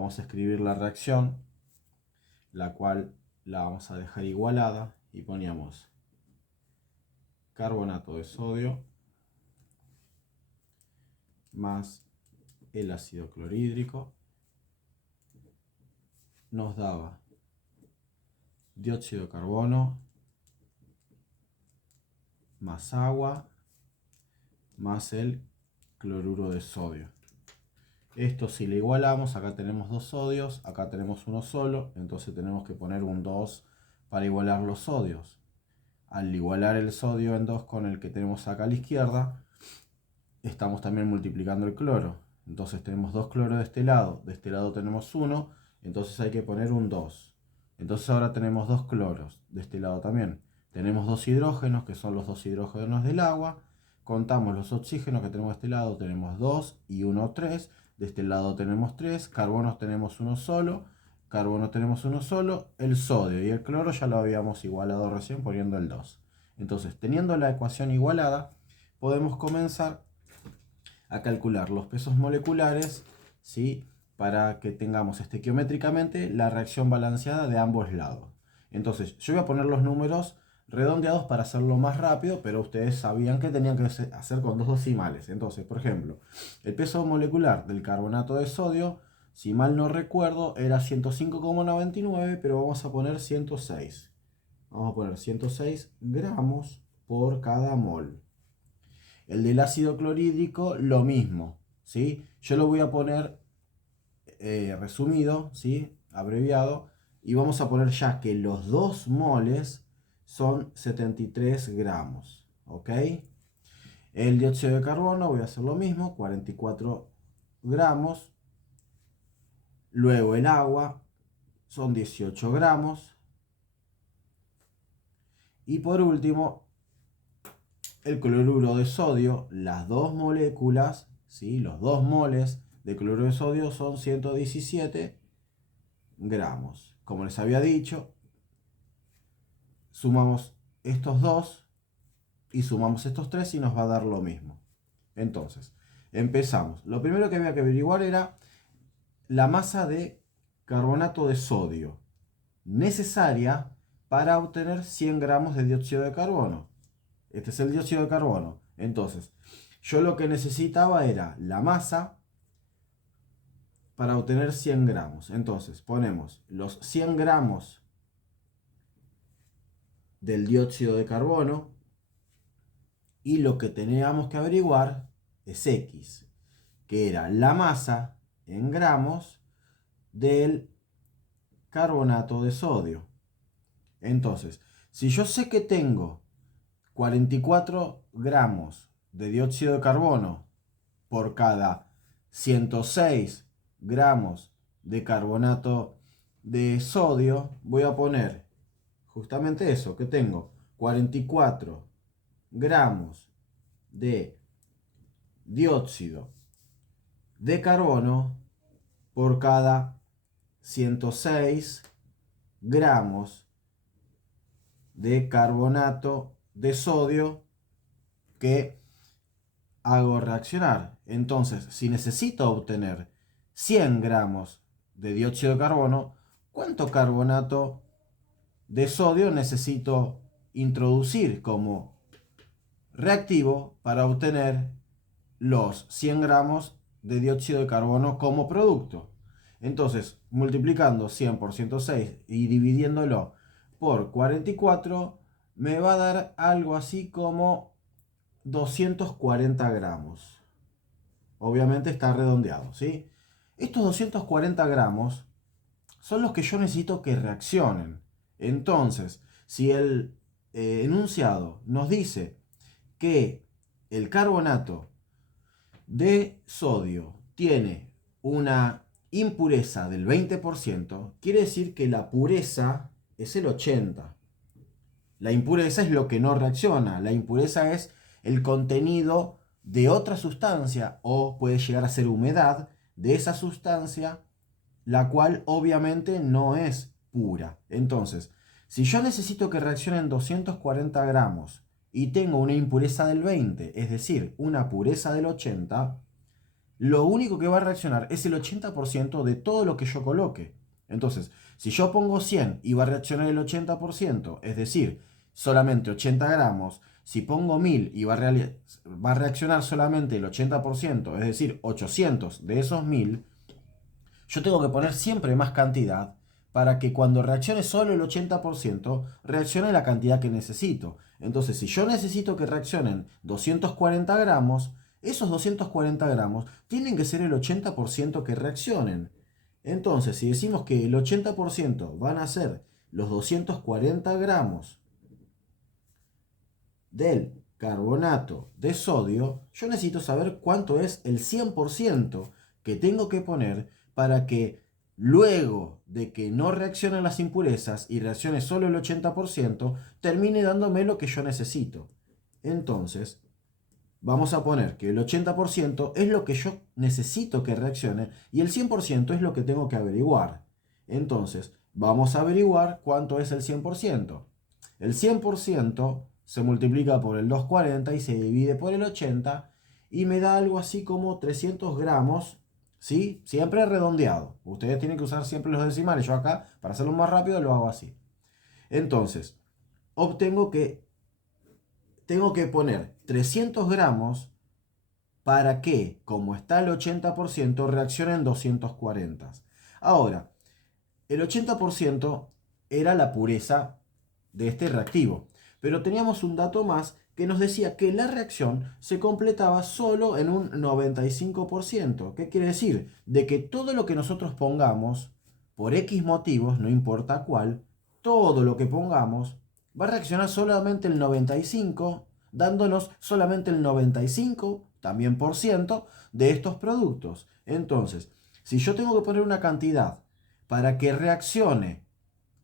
vamos a escribir la reacción, la cual la vamos a dejar igualada y poníamos carbonato de sodio más el ácido clorhídrico nos daba dióxido de carbono más agua más el cloruro de sodio. Esto si le igualamos, acá tenemos dos sodios, acá tenemos uno solo, entonces tenemos que poner un 2 para igualar los sodios. Al igualar el sodio en 2 con el que tenemos acá a la izquierda, estamos también multiplicando el cloro. Entonces tenemos 2 cloros de este lado tenemos 1, entonces hay que poner un 2. Entonces ahora tenemos 2 cloros, de este lado también. Tenemos 2 hidrógenos, que son los 2 hidrógenos del agua. Contamos los oxígenos que tenemos de este lado, tenemos 2 y 1, 3. De este lado tenemos 3, carbonos tenemos uno solo, el sodio y el cloro ya lo habíamos igualado recién poniendo el 2. Entonces, teniendo la ecuación igualada, podemos comenzar a calcular los pesos moleculares, ¿sí? Para que tengamos estequiométricamente la reacción balanceada de ambos lados. Entonces, yo voy a poner los números redondeados para hacerlo más rápido, pero ustedes sabían que tenían que hacer con dos decimales. Entonces, por ejemplo, el peso molecular del carbonato de sodio, si mal no recuerdo, era 105,99, pero vamos a poner 106. Vamos a poner 106 gramos por cada mol. El del ácido clorhídrico, lo mismo, ¿sí? Yo lo voy a poner resumido, ¿sí? Abreviado, y vamos a poner ya que los 2 moles son 73 gramos, ¿ok? El dióxido de carbono, voy a hacer lo mismo, 44 gramos. Luego el agua, son 18 gramos. Y por último, el cloruro de sodio, las dos moléculas, ¿sí? Los 2 moles de cloruro de sodio son 117 gramos. Como les había dicho, sumamos estos 2 y sumamos estos 3 y nos va a dar lo mismo. Entonces, empezamos. Lo primero que había que averiguar era la masa de carbonato de sodio necesaria para obtener 100 gramos de dióxido de carbono. Este es el dióxido de carbono. Entonces, yo lo que necesitaba era la masa para obtener 100 gramos. Entonces, ponemos los 100 gramos del dióxido de carbono y lo que teníamos que averiguar es X, que era la masa en gramos del carbonato de sodio. Entonces, si yo sé que tengo 44 gramos de dióxido de carbono por cada 106 gramos de carbonato de sodio, voy a poner justamente eso, que tengo 44 gramos de dióxido de carbono por cada 106 gramos de carbonato de sodio que hago reaccionar. Entonces, si necesito obtener 100 gramos de dióxido de carbono, ¿cuánto carbonato de sodio necesito introducir como reactivo para obtener los 100 gramos de dióxido de carbono como producto? Entonces, multiplicando 100 por 106 y dividiéndolo por 44, me va a dar algo así como 240 gramos. Obviamente está redondeado, ¿sí? Estos 240 gramos son los que yo necesito que reaccionen. Entonces, si el enunciado nos dice que el carbonato de sodio tiene una impureza del 20%, quiere decir que la pureza es el 80%. La impureza es lo que no reacciona. La impureza es el contenido de otra sustancia o puede llegar a ser humedad de esa sustancia, la cual obviamente no es pura. Entonces, si yo necesito que reaccionen 240 gramos y tengo una impureza del 20, es decir, una pureza del 80, lo único que va a reaccionar es el 80% de todo lo que yo coloque. Entonces, si yo pongo 100 y va a reaccionar el 80%, es decir, solamente 80 gramos, si pongo 1000 y va a reaccionar solamente el 80%, es decir, 800 de esos 1000, yo tengo que poner siempre más cantidad para que cuando reaccione solo el 80%, reaccione la cantidad que necesito. Entonces, si yo necesito que reaccionen 240 gramos, esos 240 gramos tienen que ser el 80% que reaccionen. Entonces, si decimos que el 80% van a ser los 240 gramos del carbonato de sodio, yo necesito saber cuánto es el 100% que tengo que poner para que luego de que no reaccionen las impurezas y reaccione solo el 80%, termine dándome lo que yo necesito. Entonces, vamos a poner que el 80% es lo que yo necesito que reaccione y el 100% es lo que tengo que averiguar. Entonces, vamos a averiguar cuánto es el 100%. El 100% se multiplica por el 240 y se divide por el 80 y me da algo así como 300 gramos, ¿sí? Siempre redondeado. Ustedes tienen que usar siempre los decimales. Yo acá, para hacerlo más rápido, lo hago así. Entonces, obtengo que tengo que poner 300 gramos para que, como está el 80%, reaccionen 240. Ahora, el 80% era la pureza de este reactivo, pero teníamos un dato más que nos decía que la reacción se completaba solo en un 95%. ¿Qué quiere decir? De que todo lo que nosotros pongamos, por X motivos, no importa cuál, todo lo que pongamos va a reaccionar solamente el 95, dándonos solamente el 95 también por ciento de estos productos. Entonces, si yo tengo que poner una cantidad para que reaccione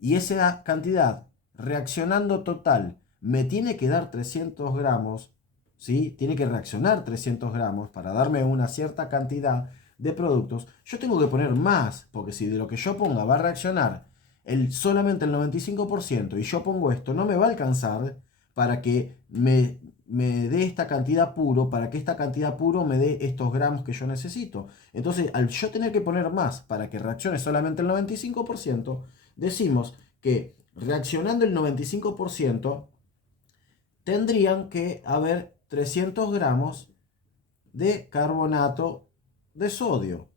y esa cantidad reaccionando total me tiene que dar 300 gramos, ¿sí? Tiene que reaccionar 300 gramos para darme una cierta cantidad de productos, yo tengo que poner más, porque si de lo que yo ponga va a reaccionar solamente el 95% y yo pongo esto, no me va a alcanzar para que me dé esta cantidad puro, para que esta cantidad puro me dé estos gramos que yo necesito. Entonces, al yo tener que poner más para que reaccione solamente el 95%, decimos que reaccionando el 95%, tendrían que haber 300 gramos de carbonato de sodio.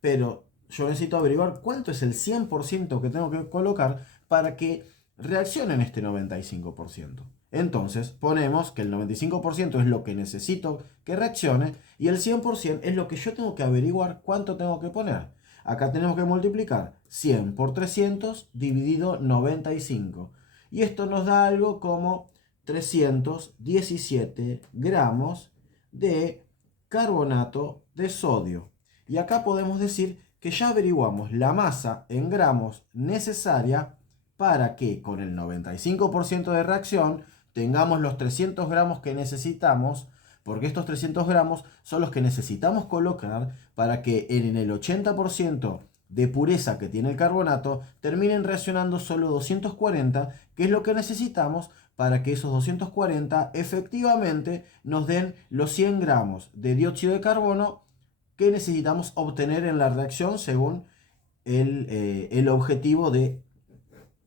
Pero yo necesito averiguar cuánto es el 100% que tengo que colocar para que reaccionen este 95%. Entonces ponemos que el 95% es lo que necesito que reaccione y el 100% es lo que yo tengo que averiguar cuánto tengo que poner. Acá tenemos que multiplicar 100 por 300 dividido 95. Y esto nos da algo como 317 gramos de carbonato de sodio. Y acá podemos decir que ya averiguamos la masa en gramos necesaria para que con el 95% de reacción tengamos los 300 gramos que necesitamos, porque estos 300 gramos son los que necesitamos colocar para que en el 80% de pureza que tiene el carbonato terminen reaccionando solo 240, que es lo que necesitamos para que esos 240 efectivamente nos den los 100 gramos de dióxido de carbono que necesitamos obtener en la reacción según el objetivo de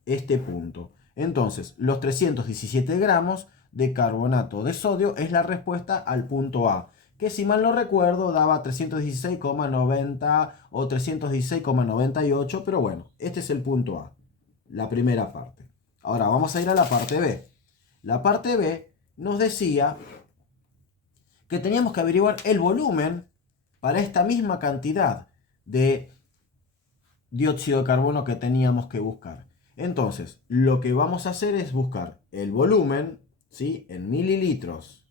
este punto. Entonces, los 317 gramos de carbonato de sodio es la respuesta al punto A, que si mal no recuerdo daba 316,90 o 316,98, pero bueno, este es el punto A, la primera parte. Ahora vamos a ir a la parte B. La parte B nos decía que teníamos que averiguar el volumen para esta misma cantidad de dióxido de carbono que teníamos que buscar. Entonces, lo que vamos a hacer es buscar el volumen, ¿sí?, en mililitros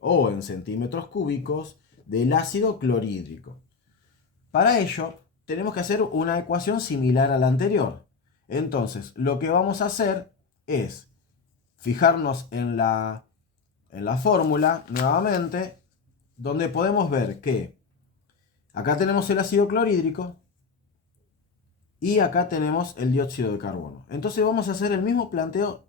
o en centímetros cúbicos del ácido clorhídrico. Para ello, tenemos que hacer una ecuación similar a la anterior. Entonces, lo que vamos a hacer es fijarnos en la fórmula nuevamente, donde podemos ver que acá tenemos el ácido clorhídrico y acá tenemos el dióxido de carbono. Entonces vamos a hacer el mismo planteo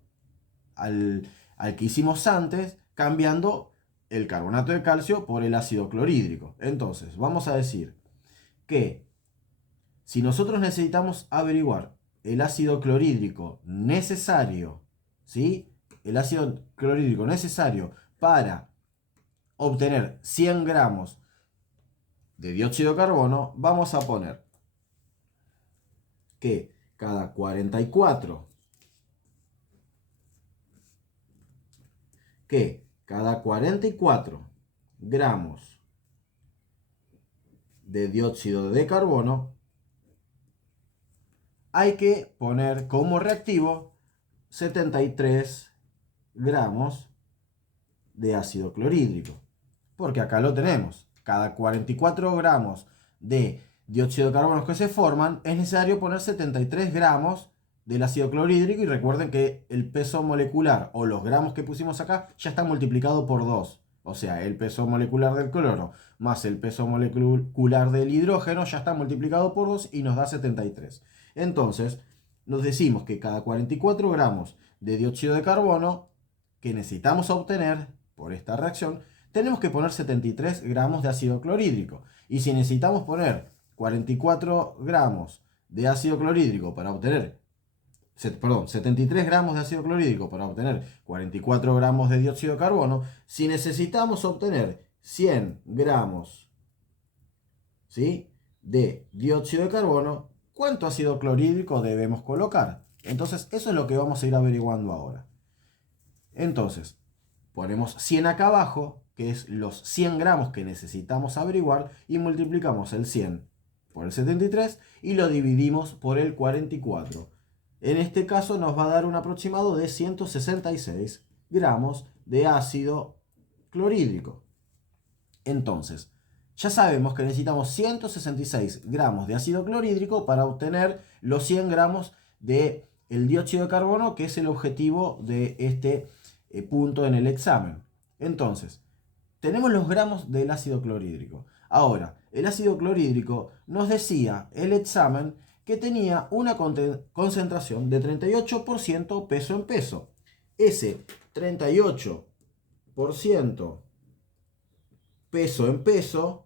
al que hicimos antes, cambiando el carbonato de calcio por el ácido clorhídrico. Entonces, vamos a decir que si nosotros necesitamos averiguar el ácido clorhídrico necesario, ¿sí? El ácido clorhídrico necesario para obtener 100 gramos de dióxido de carbono, vamos a poner que cada 44 gramos de dióxido de carbono hay que poner como reactivo 73 gramos de ácido clorhídrico. Porque acá lo tenemos. Cada 44 gramos de dióxido de carbono que se forman, es necesario poner 73 gramos del ácido clorhídrico. Y recuerden que el peso molecular o los gramos que pusimos acá ya está multiplicado por 2. O sea, el peso molecular del cloro más el peso molecular del hidrógeno ya está multiplicado por 2 y nos da 73. Entonces, nos decimos que cada 44 gramos de dióxido de carbono que necesitamos obtener por esta reacción, tenemos que poner 73 gramos de ácido clorhídrico. Y si necesitamos poner 44 gramos de ácido clorhídrico para obtener, 73 gramos de ácido clorhídrico para obtener 44 gramos de dióxido de carbono, si necesitamos obtener 100 gramos, ¿sí?, de dióxido de carbono, ¿cuánto ácido clorhídrico debemos colocar? Entonces, eso es lo que vamos a ir averiguando ahora. Entonces, ponemos 100 acá abajo, que es los 100 gramos que necesitamos averiguar, y multiplicamos el 100 por el 73 y lo dividimos por el 44. En este caso nos va a dar un aproximado de 166 gramos de ácido clorhídrico. Entonces, ya sabemos que necesitamos 166 gramos de ácido clorhídrico para obtener los 100 gramos de el dióxido de carbono, que es el objetivo de este punto en el examen. Entonces, tenemos los gramos del ácido clorhídrico. Ahora, el ácido clorhídrico nos decía el examen que tenía una concentración de 38% peso en peso. Ese 38% peso en peso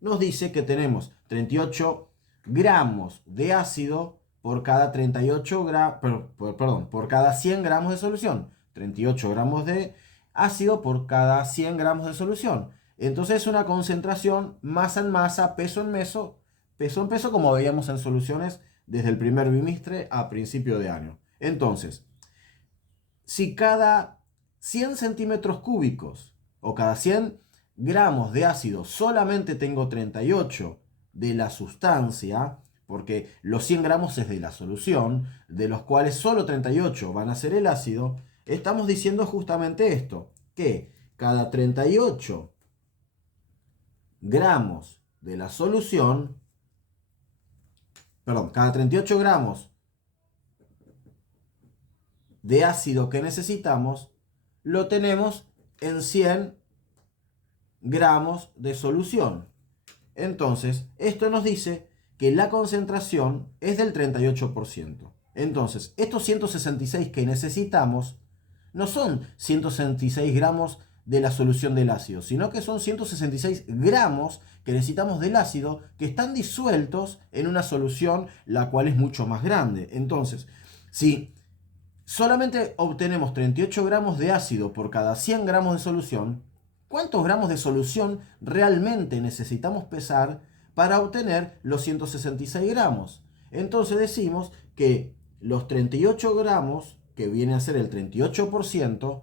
nos dice que tenemos 38 gramos de ácido por cada 38 por cada 100 gramos de solución. 38 gramos de ácido por cada 100 gramos de solución. Entonces es una concentración masa en masa, peso en peso, como veíamos en soluciones desde el primer bimestre a principio de año. Entonces, si cada 100 centímetros cúbicos o cada 100 gramos de ácido solamente tengo 38 de la sustancia, porque los 100 gramos es de la solución, de los cuales solo 38 van a ser el ácido, estamos diciendo justamente esto, que cada 38 gramos de la solución, cada 38 gramos de ácido que necesitamos, lo tenemos en 100 gramos de solución. Entonces, esto nos dice que la concentración es del 38%. Entonces, estos 166 que necesitamos no son 166 gramos de la solución del ácido, sino que son 166 gramos que necesitamos del ácido que están disueltos en una solución la cual es mucho más grande. Entonces, si solamente obtenemos 38 gramos de ácido por cada 100 gramos de solución, ¿cuántos gramos de solución realmente necesitamos pesar para obtener los 166 gramos? Entonces decimos que los 38 gramos, que viene a ser el 38%,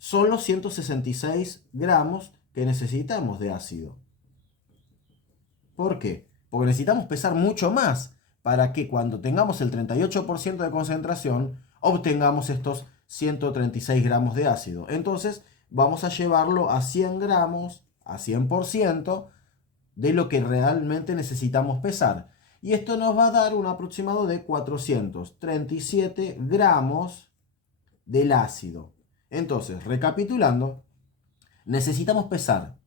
son los 166 gramos que necesitamos de ácido. ¿Por qué? Porque necesitamos pesar mucho más para que cuando tengamos el 38% de concentración, obtengamos estos 136 gramos de ácido. Entonces, vamos a llevarlo a 100 gramos, a 100% de lo que realmente necesitamos pesar. Y esto nos va a dar un aproximado de 437 gramos del ácido. Entonces, recapitulando, necesitamos pesar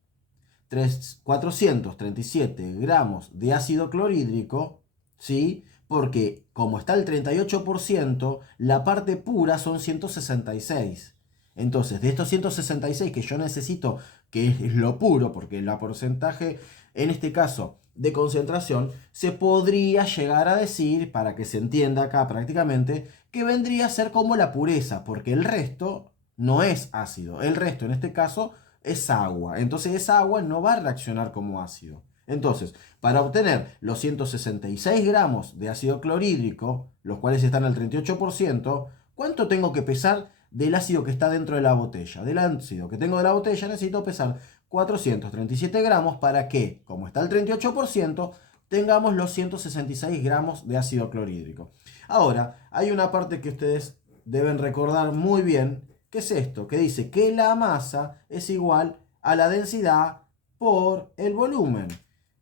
437 gramos de ácido clorhídrico, ¿sí? Porque como está el 38%, la parte pura son 166. Entonces, de estos 166 que yo necesito, que es lo puro, porque el porcentaje, en este caso, de concentración, se podría llegar a decir, para que se entienda acá prácticamente, que vendría a ser como la pureza, porque el resto no es ácido. El resto, en este caso, es agua. Entonces, esa agua no va a reaccionar como ácido. Entonces, para obtener los 166 gramos de ácido clorhídrico, los cuales están al 38%, ¿cuánto tengo que pesar del ácido que está dentro de la botella? Del ácido que tengo de la botella necesito pesar 437 gramos para que, como está el 38%, tengamos los 166 gramos de ácido clorhídrico. Ahora, hay una parte que ustedes deben recordar muy bien, que es esto, que dice que la masa es igual a la densidad por el volumen.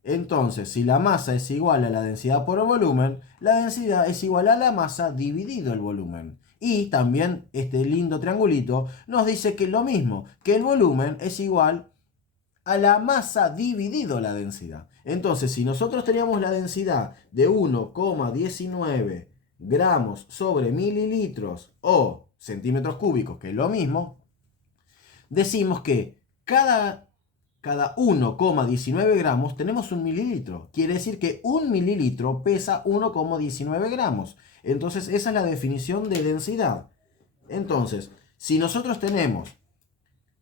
Entonces, si la masa es igual a la densidad por el volumen, la densidad es igual a la masa dividido el volumen. Y también este lindo triangulito nos dice que lo mismo, que el volumen es igual a la masa dividido la densidad. Entonces, si nosotros teníamos la densidad de 1,19 gramos sobre mililitros o centímetros cúbicos, que es lo mismo, decimos que cada 1,19 gramos tenemos un mililitro. Quiere decir que un mililitro pesa 1,19 gramos. Entonces, esa es la definición de densidad. Entonces, si nosotros tenemos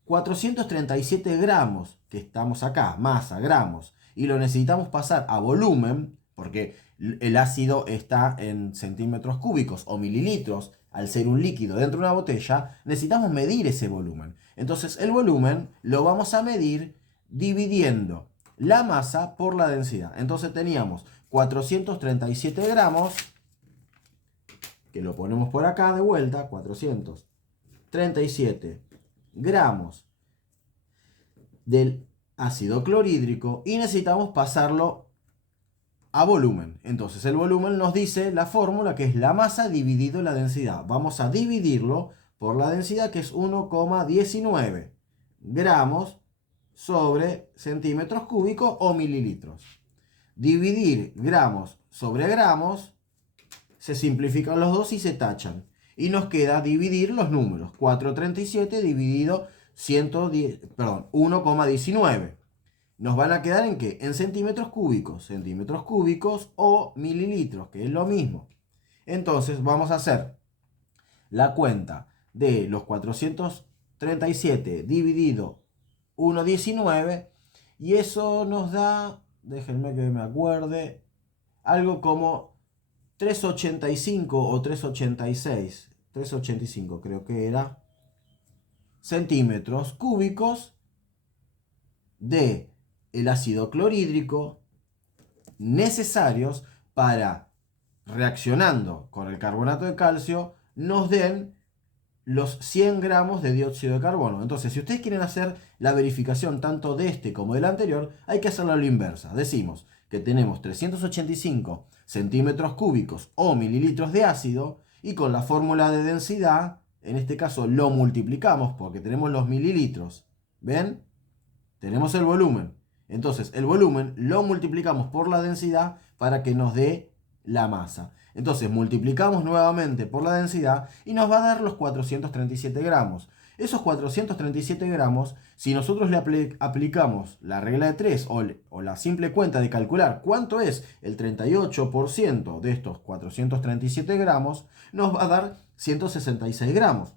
437 gramos, que estamos acá, masa, gramos, y lo necesitamos pasar a volumen, porque el ácido está en centímetros cúbicos o mililitros, al ser un líquido dentro de una botella, necesitamos medir ese volumen. Entonces el volumen lo vamos a medir dividiendo la masa por la densidad. Entonces teníamos 437 gramos, que lo ponemos por acá de vuelta, 437 gramos del ácido clorhídrico y necesitamos pasarlo a volumen. Entonces el volumen nos dice la fórmula, que es la masa dividido la densidad. Vamos a dividirlo por la densidad, que es 1,19 gramos sobre centímetros cúbicos o mililitros. Dividir gramos sobre gramos, se simplifican los dos y se tachan. Y nos queda dividir los números. 437 dividido 1,19. Nos van a quedar en ¿qué? En centímetros cúbicos o mililitros, que es lo mismo. Entonces vamos a hacer la cuenta de los 437 dividido 1,19 y eso nos da, déjenme que me acuerde, algo como 385 o 386, 385 creo que era, centímetros cúbicos de el ácido clorhídrico necesarios para, reaccionando con el carbonato de calcio, nos den los 100 gramos de dióxido de carbono. Entonces, si ustedes quieren hacer la verificación tanto de este como del anterior, hay que hacerlo a la inversa. Decimos que tenemos 385 centímetros cúbicos o mililitros de ácido y con la fórmula de densidad, en este caso lo multiplicamos porque tenemos los mililitros. ¿Ven? Tenemos el volumen. Entonces, el volumen lo multiplicamos por la densidad para que nos dé la masa. Entonces, multiplicamos nuevamente por la densidad y nos va a dar los 437 gramos. Esos 437 gramos, si nosotros le aplicamos la regla de 3 o la simple cuenta de calcular cuánto es el 38% de estos 437 gramos, nos va a dar 166 gramos.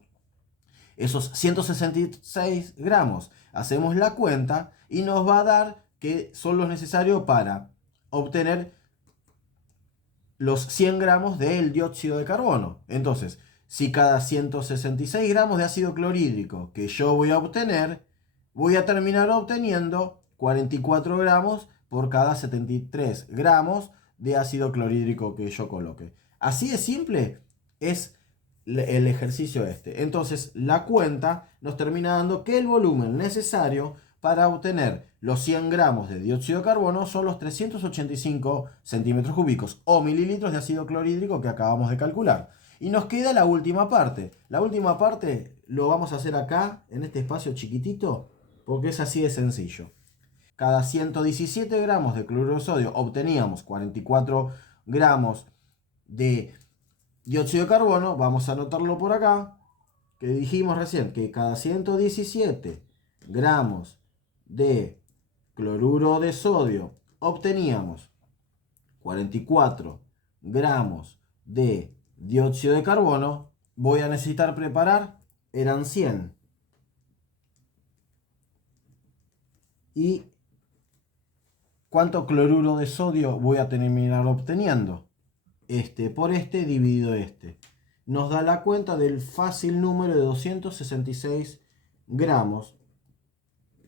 Esos 166 gramos, hacemos la cuenta y nos va a dar que son los necesarios para obtener los 100 gramos del dióxido de carbono. Entonces, si cada 166 gramos de ácido clorhídrico que yo voy a obtener, voy a terminar obteniendo 44 gramos por cada 73 gramos de ácido clorhídrico que yo coloque. Así de simple es el ejercicio este. Entonces, la cuenta nos termina dando que el volumen necesario para obtener los 100 gramos de dióxido de carbono son los 385 centímetros cúbicos o mililitros de ácido clorhídrico que acabamos de calcular. Y nos queda la última parte. La última parte lo vamos a hacer acá, en este espacio chiquitito, porque es así de sencillo. Cada 117 gramos de cloruro de sodio obteníamos 44 gramos de dióxido de carbono. Vamos a anotarlo por acá. que dijimos recién, que cada 117 gramos de cloruro de sodio obteníamos 44 gramos de dióxido de carbono, voy a necesitar preparar, eran 100. ¿Y cuánto cloruro de sodio voy a terminar obteniendo? Este por este dividido este. Nos da la cuenta del fácil número de 266 gramos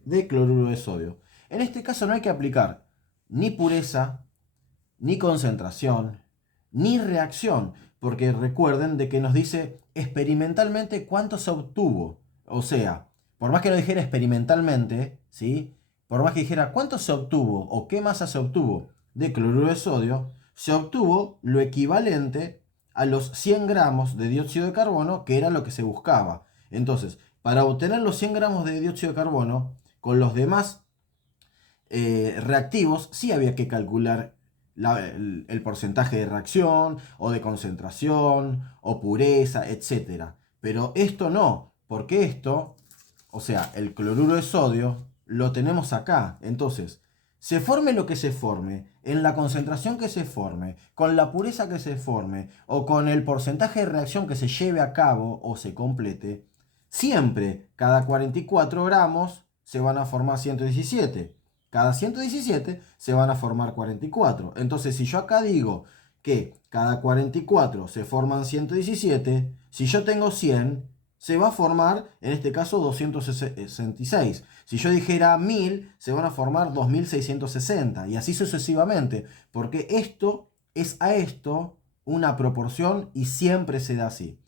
de cloruro de sodio. En este caso no hay que aplicar ni pureza, ni concentración, ni reacción, porque recuerden de que nos dice experimentalmente cuánto se obtuvo. O sea, por más que lo dijera experimentalmente, ¿sí? Por más que dijera cuánto se obtuvo o qué masa se obtuvo de cloruro de sodio, se obtuvo lo equivalente a los 100 gramos de dióxido de carbono, que era lo que se buscaba. Entonces, para obtener los 100 gramos de dióxido de carbono, con los demás reactivos, sí había que calcular el porcentaje de reacción o de concentración o pureza, etc. Pero esto no, porque esto, o sea, el cloruro de sodio, lo tenemos acá. Entonces, se forme lo que se forme, en la concentración que se forme, con la pureza que se forme o con el porcentaje de reacción que se lleve a cabo o se complete, siempre cada 44 gramos se van a formar 117. Cada 117 se van a formar 44. Entonces, si yo acá digo que cada 44 se forman 117, si yo tengo 100, se va a formar, en este caso, 266. Si yo dijera 1000, se van a formar 2660 y así sucesivamente, porque esto es a esto una proporción y siempre se da así.